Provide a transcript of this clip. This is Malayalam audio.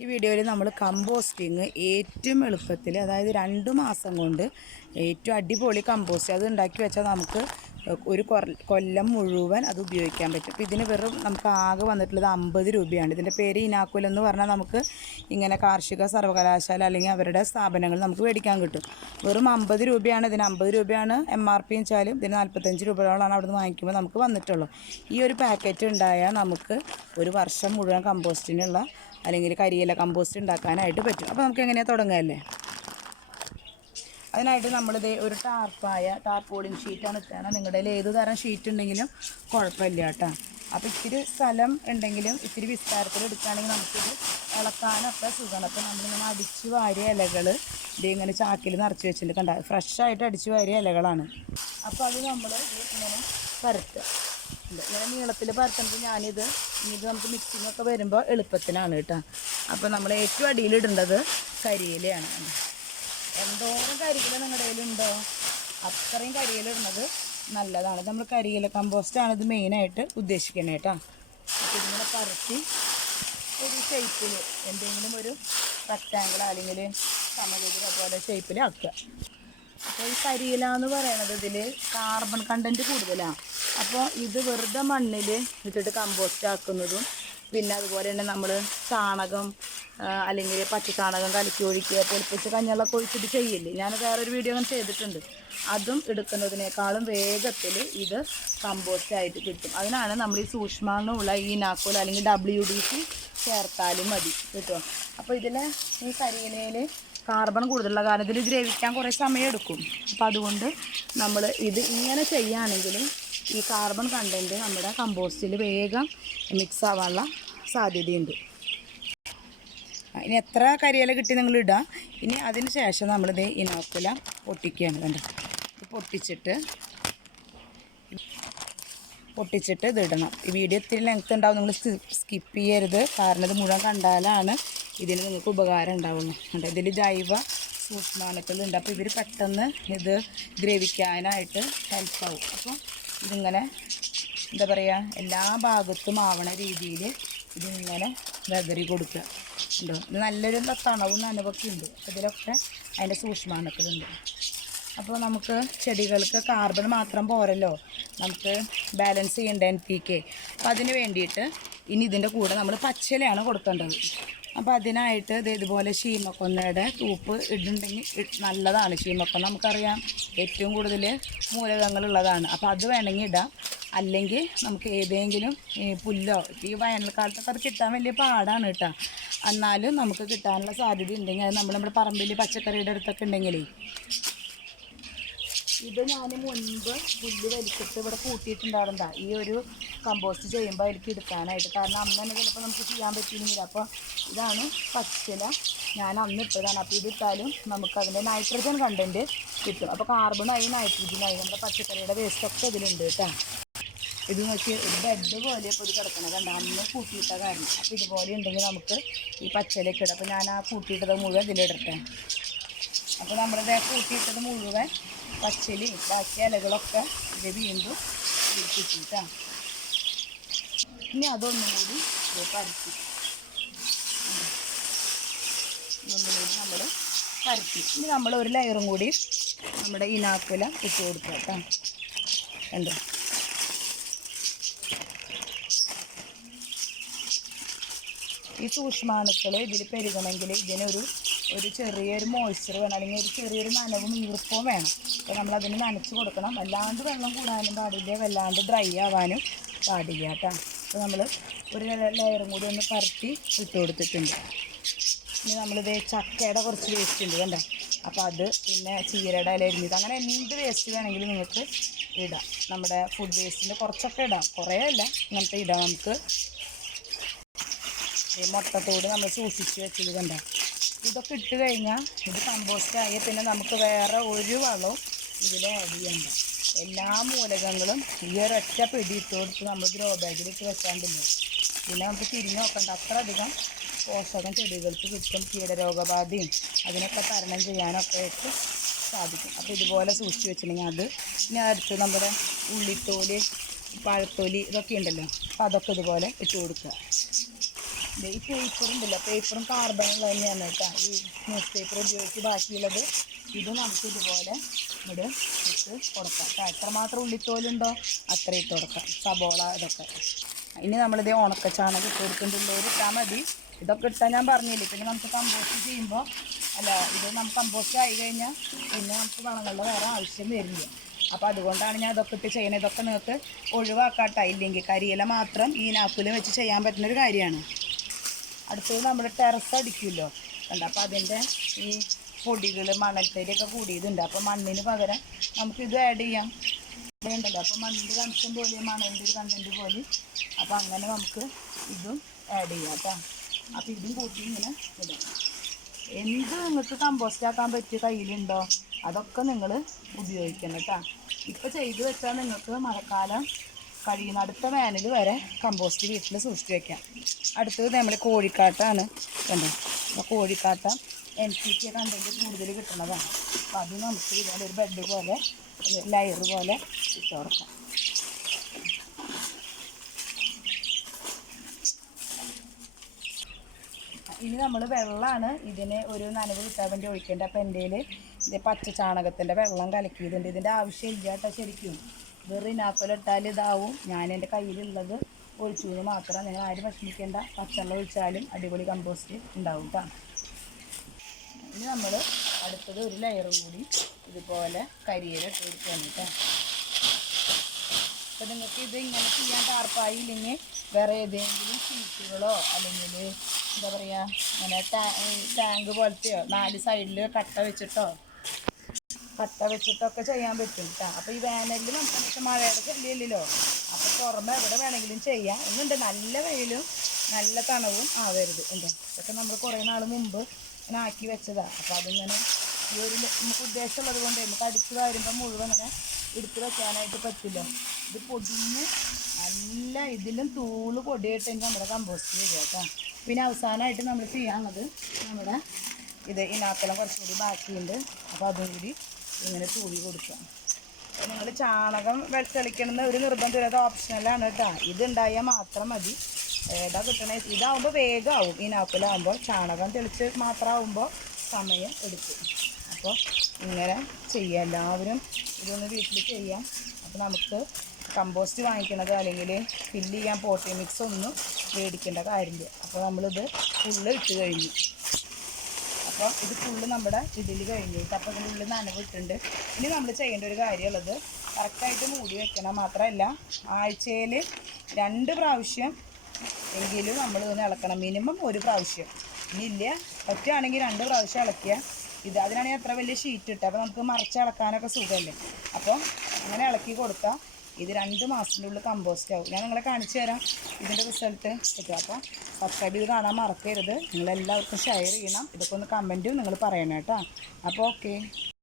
ഈ വീഡിയോയിൽ നമ്മൾ കമ്പോസ്റ്റിങ് ഏറ്റവും എളുപ്പത്തിൽ, അതായത് 2 മാസം കൊണ്ട് ഏറ്റവും അടിപൊളി കമ്പോസ്റ്റ് അത് ഉണ്ടാക്കി വെച്ചാൽ നമുക്ക് ഒരു കൊല്ലം മുഴുവൻ അത് ഉപയോഗിക്കാൻ പറ്റും. അപ്പോൾ ഇതിന് വെറും നമുക്ക് ആകെ വന്നിട്ടുള്ളത് 50 രൂപയാണ്. ഇതിൻ്റെ പേര് ഇനാക്കുൽ എന്ന് പറഞ്ഞാൽ നമുക്ക് ഇങ്ങനെ കാർഷിക സർവകലാശാല അല്ലെങ്കിൽ അവരുടെ സ്ഥാപനങ്ങൾ നമുക്ക് മേടിക്കാൻ കിട്ടും. വെറും 50 രൂപയാണ്. ഇതിന് 50 രൂപയാണ് MRP വെച്ചാലും ഇതിന് 45 രൂപയോളാണ് അവിടെ നിന്ന് വാങ്ങിക്കുമ്പോൾ നമുക്ക് വന്നിട്ടുള്ളൂ. ഈ ഒരു പാക്കറ്റ് ഉണ്ടായാൽ നമുക്ക് ഒരു വർഷം മുഴുവൻ കമ്പോസ്റ്റിനുള്ള അല്ലെങ്കിൽ കരിയില കമ്പോസ്റ്റ് ഉണ്ടാക്കാനായിട്ട് പറ്റും. അപ്പോൾ നമുക്ക് എങ്ങനെയാണ് തുടങ്ങുകയല്ലേ? അതിനായിട്ട് നമ്മളിത് ഒരു ടാർപോളിൻ ഷീറ്റാണ് ഇട്ടാണ്. നിങ്ങളുടെ കയ്യിൽ ഏത് തരം ഷീറ്റ് ഉണ്ടെങ്കിലും കുഴപ്പമില്ല കേട്ടോ. അപ്പോൾ ഇത്തിരി സ്ഥലം ഉണ്ടെങ്കിലും ഇത്തിരി വിസ്താരത്തിൽ എടുക്കുകയാണെങ്കിൽ നമുക്കിത് ഇളക്കാനൊക്കെ സുഖമാണ്. അപ്പോൾ നമ്മളിങ്ങനെ അടിച്ചു വാരിയ ഇലകൾ ഇങ്ങനെ ചാക്കിൽ നിറച്ച് വെച്ചിട്ട് കണ്ട ഫ്രഷായിട്ട് അടിച്ചു വാരിയ ഇലകളാണ്. അപ്പോൾ അത് നമ്മൾ ഇങ്ങനെ പരത്തുക. ഇങ്ങനെ നീളത്തിൽ പരത്തുന്നത് ഇത് നമുക്ക് മിക്സിങ്ങൊക്കെ വരുമ്പോൾ എളുപ്പത്തിനാണ് കേട്ടോ. അപ്പോൾ നമ്മൾ ഏറ്റവും അടിയിലിടേണ്ടത് കരിയിലയാണ്. എന്തോരം കരിയില നിങ്ങളുടെ കയ്യിലുണ്ടോ അത്രയും കരിയിലിടുന്നത് നല്ലതാണ്. നമ്മൾ കരിയില കമ്പോസ്റ്റാണ് ഇത് മെയിനായിട്ട് ഉദ്ദേശിക്കുന്നത് കേട്ടോ. അപ്പോൾ ഇതിങ്ങനെ പരത്തി ഒരു ഷേപ്പിൽ എന്തെങ്കിലും ഒരു റെക്റ്റാങ്കിൾ അല്ലെങ്കിൽ സമചതുര പോലെ ഷേപ്പിൽ ആക്കുക. അപ്പോൾ ഈ കരിയില എന്ന് പറയുന്നത് ഇതിൽ കാർബൺ കണ്ടൻറ്റ് കൂടുതലാണ്. അപ്പോൾ ഇത് വെറുതെ മണ്ണിൽ ഇട്ടിട്ട് കമ്പോസ്റ്റ് ആക്കുന്നതും പിന്നെ അതുപോലെ തന്നെ നമ്മൾ ചാണകം അല്ലെങ്കിൽ പച്ചച്ചാണകം കലക്കി ഒഴിക്കുക, പൊളിപ്പിച്ച് കഞ്ഞിളൊക്കെ ഒഴിച്ചിട്ട് ചെയ്യില്ലേ, ഞാൻ വേറൊരു വീഡിയോ അങ്ങനെ ചെയ്തിട്ടുണ്ട്. അതും എടുക്കുന്നതിനേക്കാളും വേഗത്തിൽ ഇത് കമ്പോസ്റ്റ് ആയിട്ട് കിട്ടും. അതിനാണ് നമ്മൾ ഈ സൂക്ഷ്മമുള്ള ഈ ഇനാക്കുൽ അല്ലെങ്കിൽ WDC ചേർത്താലും മതി കിട്ടും. അപ്പോൾ ഇതിൽ ഈ കരിയിലയിൽ കാർബൺ കൂടുതലുള്ള കാരണം ഇതിൽ ദ്രവിക്കാൻ കുറേ സമയം എടുക്കും. അപ്പോൾ അതുകൊണ്ട് നമ്മൾ ഇത് ഇങ്ങനെ ചെയ്യുകയാണെങ്കിൽ ഈ കാർബൺ കണ്ടൻറ്റ് നമ്മുടെ കമ്പോസ്റ്റിൽ വേഗം മിക്സ് ആവാനുള്ള സാധ്യതയുണ്ട്. ഇനി എത്ര കരിയില കിട്ടി നിങ്ങൾ ഇടുക. ഇനി അതിന് ശേഷം നമ്മളിത് ഇനാക്കുല പൊട്ടിക്കുകയാണ്. കണ്ട പൊട്ടിച്ചിട്ട് ഇത് ഇടണം. ഈ വീഡിയോ ഇത്തിരി ലെങ്ത് ഉണ്ടാവും, നിങ്ങൾ സ്കിപ്പ് ചെയ്യരുത്. കാരണം ഇത് മുഴുവൻ കണ്ടാലാണ് ഇതിന് നിങ്ങൾക്ക് ഉപകാരം ഉണ്ടാവുള്ളൂ. കണ്ടോ ഇതിൽ ജൈവ സൂക്ഷ്മാണുക്കളുണ്ട്. അപ്പോൾ ഇവർ പെട്ടെന്ന് ഇത് ദ്രവിക്കാനായിട്ട് ഹെൽപ്പാവും. അപ്പോൾ ഇതിങ്ങനെ എന്താ പറയുക എല്ലാ ഭാഗത്തും ആവണ രീതിയിൽ ഇതിങ്ങനെ വെതറി കൊടുക്കുക. ഉണ്ടോ ഇത് നല്ലൊരു തണവും നനവൊക്കെ ഉണ്ട്. ഇതിലൊക്കെ അതിൻ്റെ സൂക്ഷ്മാണുക്കളുണ്ട്. അപ്പോൾ നമുക്ക് ചെടികൾക്ക് കാർബൺ മാത്രം പോരല്ലോ, നമുക്ക് ബാലൻസ് ചെയ്യേണ്ട NPK. അപ്പോൾ അതിന് വേണ്ടിയിട്ട് ഇനി ഇതിൻ്റെ കൂടെ നമ്മൾ പച്ചിലയാണ് കൊടുക്കേണ്ടത്. അപ്പോൾ അതിനായിട്ട് ഇതുപോലെ ശീമക്കൊന്നയുടെ തൂപ്പ് ഇടുന്നുണ്ടെങ്കിൽ നല്ലതാണ്. ശീമക്കൊന്ന നമുക്കറിയാം ഏറ്റവും കൂടുതൽ മൂലകങ്ങളുള്ളതാണ്. അപ്പോൾ അത് വേണമെങ്കിൽ ഇടാം. അല്ലെങ്കിൽ നമുക്ക് ഏതെങ്കിലും പുല്ലോ, ഈ വേനൽക്കാലത്തൊക്കെ അത് കിട്ടാൻ വലിയ പാടാണ് കേട്ടോ. എന്നാലും നമുക്ക് കിട്ടാനുള്ള സാധ്യത ഉണ്ടെങ്കിൽ അത് നമ്മുടെ പറമ്പിൽ പച്ചക്കറിയുടെ അടുത്തൊക്കെ ഉണ്ടെങ്കിലേ. ഇത് ഞാൻ മുൻപ് പുല്ല് വലിച്ചിട്ട് ഇവിടെ കൂട്ടിയിട്ടുണ്ടാവുന്ന ഈ ഒരു കമ്പോസ്റ്റ് ചെയ്യുമ്പോൾ അതിലേക്ക് എടുക്കാനായിട്ട്. കാരണം അന്ന് തന്നെ ചിലപ്പോൾ നമുക്ക് ചെയ്യാൻ പറ്റിയില്ലെങ്കിൽ. അപ്പോൾ ഇതാണ് പച്ചില, ഞാൻ അന്ന് ഇട്ടതാണ്. അപ്പോൾ ഇതിട്ടാലും നമുക്കതിൻ്റെ നൈട്രജൻ കണ്ടൻറ്റ് കിട്ടും. അപ്പോൾ കാർബണായി നൈട്രജനായി നമ്മുടെ പച്ചക്കറിയുടെ വേസ്റ്റൊക്കെ ഇതിലുണ്ട് കേട്ടോ. ഇത് നോക്കി ഒരു ബെഡ് പോലെ ഇപ്പോൾ ഇത് കിടക്കണം. കണ്ട അന്ന് കൂട്ടിയിട്ട കാരണം. അപ്പോൾ ഇതുപോലെ ഉണ്ടെങ്കിൽ നമുക്ക് ഈ പച്ചിലയൊക്കെ ഇടാം. അപ്പോൾ ഞാൻ ആ കൂട്ടിയിട്ടത് മുഴുവൻ ഇതിലിടട്ടെ. അപ്പോൾ നമ്മളിത് കൂട്ടിയിട്ടത് മുഴുവൻ പച്ചിലയും ബാക്കി ഇലകളൊക്കെ ഇത് വീണ്ടും കിട്ടിയിട്ടാണ്. ഇനി അതൊന്നും കൂടി പരത്തി നമ്മൾ പരത്തി ഇനി നമ്മൾ ഒരു ലെയറും കൂടി നമ്മുടെ ഇനാക്കുല ഇട്ട് കൊടുക്കുക കേട്ടോ. കണ്ടോ ഈ സൂക്ഷ്മാണുക്കൾ ഇതിൽ പെരുകണമെങ്കിൽ ഇതിനൊരു ചെറിയൊരു മോയ്സ്ചർ വേണം, അല്ലെങ്കിൽ ഒരു ചെറിയൊരു നനവും ഈർപ്പവും വേണം. അപ്പോൾ നമ്മളതിന് നനച്ച് കൊടുക്കണം. വല്ലാണ്ട് വെള്ളം കൂടാനും പാടില്ല, വല്ലാണ്ട് ഡ്രൈ ആവാനും പാടില്ല കേട്ടോ. അപ്പോൾ നമ്മൾ ഒരു ലെയറും കൂടി ഒന്ന് പരത്തി ഇട്ട് കൊടുത്തിട്ടുണ്ട്. ഇനി നമ്മളിത് ചക്കയുടെ കുറച്ച് വേസ്റ്റ് ഉണ്ട് കണ്ടോ. അപ്പോൾ അത് പിന്നെ ചീരയുടെ ഇല അരിഞ്ഞത് അങ്ങനെ എന്ത് വേസ്റ്റ് വേണമെങ്കിലും നിങ്ങൾക്ക് ഇടാം. നമ്മുടെ ഫുഡ് വേസ്റ്റിൻ്റെ കുറച്ചൊക്കെ ഇടാം, കുറേ അല്ല ഇങ്ങനത്തെ ഇടാം. നമുക്ക് മുട്ടത്തോട് നമ്മൾ സൂക്ഷിച്ച് വെച്ചത് കണ്ടോ. ഇതൊക്കെ ഇട്ട് കഴിഞ്ഞാൽ ഇത് കമ്പോസ്റ്റായി പിന്നെ നമുക്ക് വേറെ ഒരു വളവും ഇതിൽ ആഡ് ചെയ്യണ്ട. എല്ലാ മൂലകങ്ങളും ഈ ഒരൊറ്റ പിടി ഇട്ട് കൊടുത്ത് നമ്മൾ ഗ്രോ ബാഗിലിട്ട് വെക്കാണ്ടില്ല. പിന്നെ നമുക്ക് തിരിഞ്ഞ് നോക്കണ്ട, അത്ര അധികം പോഷകം ചെടികൾക്ക് കിട്ടും. കീടരോഗബാധയും അതിനൊക്കെ തരണം ചെയ്യാനൊക്കെ ആയിട്ട് സാധിക്കും. അപ്പോൾ ഇതുപോലെ സൂക്ഷിച്ച് വെച്ചിട്ടുണ്ടെങ്കിൽ അത് ഇനി അടുത്ത് നമ്മുടെ ഉള്ളിത്തോല് പഴത്തോലി ഇതൊക്കെ ഉണ്ടല്ലോ, അപ്പോൾ അതൊക്കെ ഇതുപോലെ ഇട്ട് കൊടുക്കുക. ഈ പേപ്പർ ഉണ്ടല്ലോ, പേപ്പറും കാർബണും തന്നെയാണ് കേട്ടോ. ഈ ന്യൂസ് പേപ്പർ ഉപയോഗിച്ച് ബാക്കിയുള്ളത് ഇത് നമുക്ക് ഇതുപോലെ ഇവിടെ ഇട്ട് കൊടുക്കാം കേട്ടോ. എത്രമാത്രം ഉള്ളിത്തോലുണ്ടോ അത്ര ഇട്ട് കൊടുക്കാം. സബോള ഇതൊക്കെ. ഇനി നമ്മളിത് ഉണക്കച്ചാണകം ഇട്ട് കൊടുക്കുന്നുള്ളവർ ഇട്ടാൽ മതി. ഇതൊക്കെ ഇട്ടാൽ ഞാൻ പറഞ്ഞില്ലേ, പിന്നെ നമുക്ക് കമ്പോസ്റ്റ് ചെയ്യുമ്പോൾ ഇത് നമുക്ക് കമ്പോസ്റ്റ് ആയി കഴിഞ്ഞാൽ പിന്നെ നമുക്ക് വളങ്ങളുടെ വേറെ ആവശ്യം വരില്ല. അപ്പോൾ അതുകൊണ്ടാണ് ഞാൻ ഇതൊക്കെ ഇട്ട് ചെയ്യുന്നത്. ഇതൊക്കെ നിങ്ങൾക്ക് ഒഴിവാക്കാട്ടോ. ഇല്ലെങ്കിൽ കരിയില മാത്രം ഈ നാക്കുലും വെച്ച് ചെയ്യാൻ പറ്റുന്നൊരു കാര്യമാണ്. അടുത്തത് നമ്മൾ ടെറസ് അടിക്കുമല്ലോ കണ്ട. അപ്പോൾ അതിൻ്റെ ഈ പൊടികൾ മണൽത്തരിയൊക്കെ കൂടിയതുണ്ട്. അപ്പോൾ മണ്ണിന് പകരം നമുക്കിത് ആഡ് ചെയ്യാം. ഉണ്ടല്ലോ, അപ്പോൾ മണ്ണിൻ്റെ കൺസെൻ്റ് പോലെ മണലിൻ്റെ ഒരു കണ്ടൻറ്റ് പോലെ. അപ്പോൾ അങ്ങനെ നമുക്ക് ഇതും ആഡ് ചെയ്യാം കേട്ടോ. അപ്പോൾ ഇതും കൂട്ടി ഇങ്ങനെ ഇടാം. എന്ത് നിങ്ങൾക്ക് കമ്പോസ്റ്റ് ആക്കാൻ പറ്റിയ കയ്യിലുണ്ടോ അതൊക്കെ നിങ്ങൾ ഉപയോഗിക്കണം കേട്ടോ. ഇപ്പോൾ ചെയ്ത് വെച്ചാൽ നിങ്ങൾക്ക് മഴക്കാലം കഴിയുന്ന അടുത്ത വേനൽ വരെ കമ്പോസ്റ്റ് വീട്ടിൽ സൂക്ഷിച്ച് വയ്ക്കാം. അടുത്തത് നമ്മൾ കോഴിക്കാട്ടാണ് കണ്ടോ. അപ്പോൾ കോഴിക്കാട്ട NPK കണ്ടൻറ്റ് കൂടുതൽ കിട്ടുന്നതാണ്. അപ്പോൾ അത് നമുക്ക് ഇതുപോലെ ഒരു ബെഡ് പോലെ ലെയർ പോലെ ഇട്ട് കൊടുക്കാം. ഇനി നമ്മൾ വെള്ളമാണ് ഇതിന് ഒരു നനവ് കിട്ടാൻ വേണ്ടി ഒഴിക്കേണ്ടത്. അപ്പോൾ എൻ്റെ ഇത് പച്ച ചാണകത്തിൻ്റെ വെള്ളം കലക്കിയതുണ്ട്. ഇതിൻ്റെ ആവശ്യമില്ല കേട്ടോ. ശരിക്കും വെറുതെ നാക്കലിട്ടാൽ ഇതാവും. ഞാൻ എൻ്റെ കയ്യിലുള്ളത് ഒഴിച്ചു എന്ന് മാത്രം. നിങ്ങൾ ആരും വിഷമിക്കേണ്ട. പച്ചവെള്ളം ഒഴിച്ചാലും അടിപൊളി കമ്പോസ്റ്റ് ഉണ്ടാവും കേട്ടോ. ഇനി നമ്മൾ അടുത്തത് ഒരു ലെയറും കൂടി ഇതുപോലെ കരിയില ഇട്ട് കൊടുക്കുകയാണ് കേട്ടോ. അപ്പോൾ നിങ്ങൾക്ക് ഇത് ഇങ്ങനെ ചെയ്യാൻ ടാർപ്പായില്ലെങ്കിൽ വേറെ ഏതെങ്കിലും ഷീറ്റുകളോ അല്ലെങ്കിൽ എന്താ പറയുക ഇങ്ങനെ ടാങ്ക് പോലത്തെയോ 4 സൈഡിൽ കട്ട വെച്ചിട്ടൊക്കെ ചെയ്യാൻ പറ്റും കേട്ടോ. അപ്പോൾ ഈ വേനലിൽ നമുക്ക് മഴയുടെ ശല്യമില്ലല്ലോ. അപ്പോൾ പുറമെ എവിടെ വേണമെങ്കിലും ചെയ്യാം. ഒന്നുണ്ട് നല്ല വെയിലും നല്ല തണവും ആവരുത്. എന്താ ഇതൊക്കെ നമ്മൾ കുറേ നാൾ മുമ്പ് ഇങ്ങനെ ആക്കി വെച്ചതാണ്. അപ്പോൾ അതിങ്ങനെ ഈ ഒരു നമുക്ക് ഉദ്ദേശമുള്ളത് കൊണ്ട് നമുക്ക് അടിച്ച് വരുമ്പോൾ മുഴുവൻ ഇങ്ങനെ എടുത്ത് വെക്കാനായിട്ട് പറ്റില്ല. ഇത് പൊടിഞ്ഞ് നല്ല ഇതിലും തൂള് പൊടിയായിട്ടെങ്കിൽ നമ്മുടെ കമ്പോസ്റ്റ് വരിക കേട്ടോ. പിന്നെ അവസാനമായിട്ട് നമ്മൾ ചെയ്യാനുള്ളത് നമ്മുടെ ഇത് ഇനാക്കലം കുറച്ചുകൂടി ബാക്കിയുണ്ട്. അപ്പോൾ അതും കൂടി ഇങ്ങനെ തൂവി കൊടുക്കുക. അപ്പോൾ നിങ്ങൾ ചാണകം വെളിച്ചെളിക്കണമെന്ന് ഒരു നിർബന്ധം, അത് ഓപ്ഷണലാണ് കേട്ടോ. ഇതുണ്ടായാൽ മാത്രം മതി. ഏതാ കിട്ടണേ ഇതാവുമ്പോൾ വേഗമാവും. ഇനാക്കലാവുമ്പോൾ ചാണകം തെളിച്ച് മാത്രമാവുമ്പോൾ സമയം എടുക്കും. അപ്പോൾ ഇങ്ങനെ ചെയ്യുക. എല്ലാവരും ഇതൊന്ന് വീട്ടിൽ ചെയ്യാം. അപ്പോൾ നമുക്ക് കമ്പോസ്റ്റ് വാങ്ങിക്കണത് അല്ലെങ്കിൽ ഫില്ല് ചെയ്യാൻ പോട്ടി മിക്സ് ഒന്നും മേടിക്കേണ്ട കാര്യമില്ല. അപ്പോൾ നമ്മളിത് ഫുള്ള് ഇട്ട് കഴിഞ്ഞു. അപ്പോൾ ഇത് ഫുള്ള് നമ്മുടെ ഇതിൽ കഴിഞ്ഞു. അപ്പോൾ ഇതിൻ്റെ ഉള്ളിൽ നനവ് ഇട്ടുണ്ട്. ഇനി നമ്മൾ ചെയ്യേണ്ട ഒരു കാര്യമുള്ളത് കറക്റ്റായിട്ട് മൂടി വെക്കണം. മാത്രമല്ല ആഴ്ചയിൽ 2 പ്രാവശ്യം എങ്കിലും നമ്മൾ ഇതൊന്ന് ഇളക്കണം. മിനിമം 1 പ്രാവശ്യം. ഇനിയില്ല പറ്റുകയാണെങ്കിൽ 2 പ്രാവശ്യം ഇളക്കുക. അതിനാണെങ്കിൽ അത്ര വലിയ ഷീറ്റ് ഇട്ട് അപ്പോൾ നമുക്ക് മറിച്ച് ഇളക്കാനൊക്കെ സുഖമല്ലേ. അപ്പോൾ അങ്ങനെ ഇളക്കി കൊടുത്താൽ ഇത് 2 മാസത്തിൻ്റെ ഉള്ളിൽ കമ്പോസ്റ്റ് ആവും. ഞാൻ നിങ്ങളെ കാണിച്ചു തരാം ഇതിൻ്റെ റിസൾട്ട് കിട്ടുക. അപ്പോൾ സബ്സ്ക്രൈബ് ചെയ്ത് കാണാൻ മറക്കരുത്. നിങ്ങളെല്ലാവർക്കും ഷെയർ ചെയ്യണം. ഇതൊക്കെ ഒന്ന് കമൻറ്റും നിങ്ങൾ പറയണം കേട്ടോ. അപ്പോൾ ഓക്കെ.